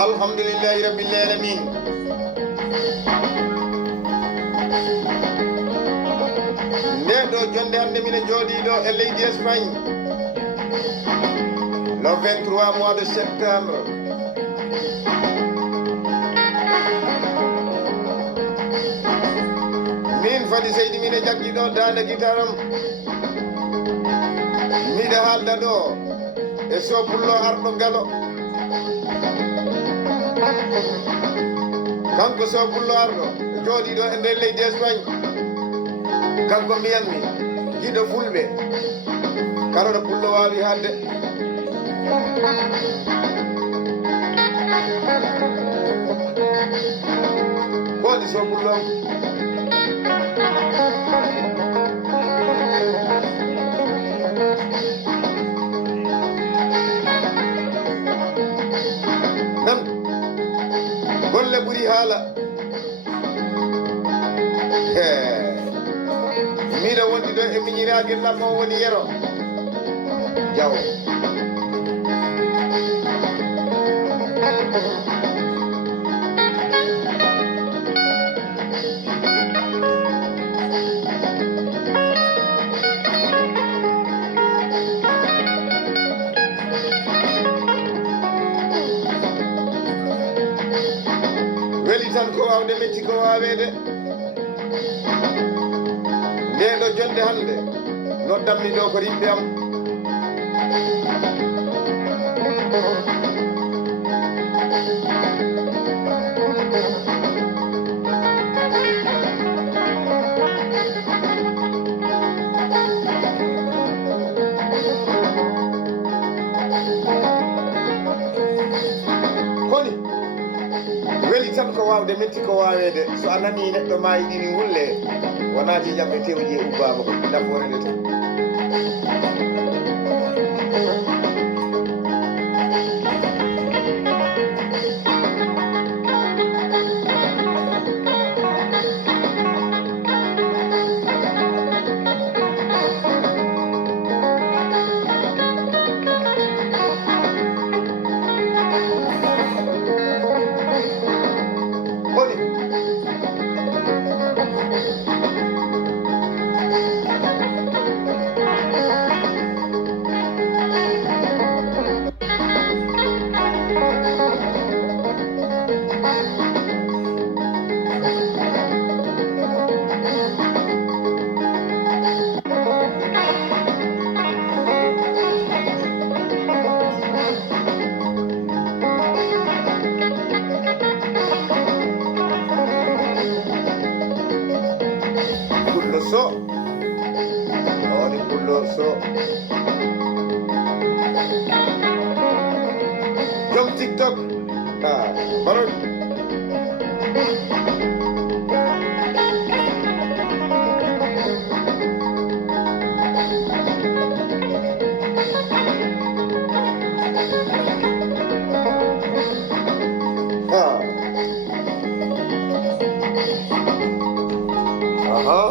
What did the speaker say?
Alhamdulillahi Rabbil Alamin. Nden ɗo jonde hande mine jooɗiɗo e leydi Espagne le 23 mois de septembre. Min Fadi Seydi mine jaggi ɗo dande gitaram miɗe haalda ɗo e Sopullo arɗo Galo. Kanko Sopullo arɗo jooɗiɗo e nder leydi Espagne. Kanko mbiyanmi giɗo fulɓe karoɗo pullo wawi haalde. Goɗi Sopullo nan golle ɓuri haala. Miɗo wondi ɗo e miñirague lamma o woni Yero Diaw. Weli tan ko wawde metti ko wawede. Nde ɗo jonde hande noddammi ɗo ko yimɓe am. Koni weli tan ko wawde metti ko wawede. So a nani neɗɗo maayi ɗini hulle wona jijamɓe tewji e ubbama ko nafoore tan. So, oni pullo so. Jom TikTok. Baru. Aha.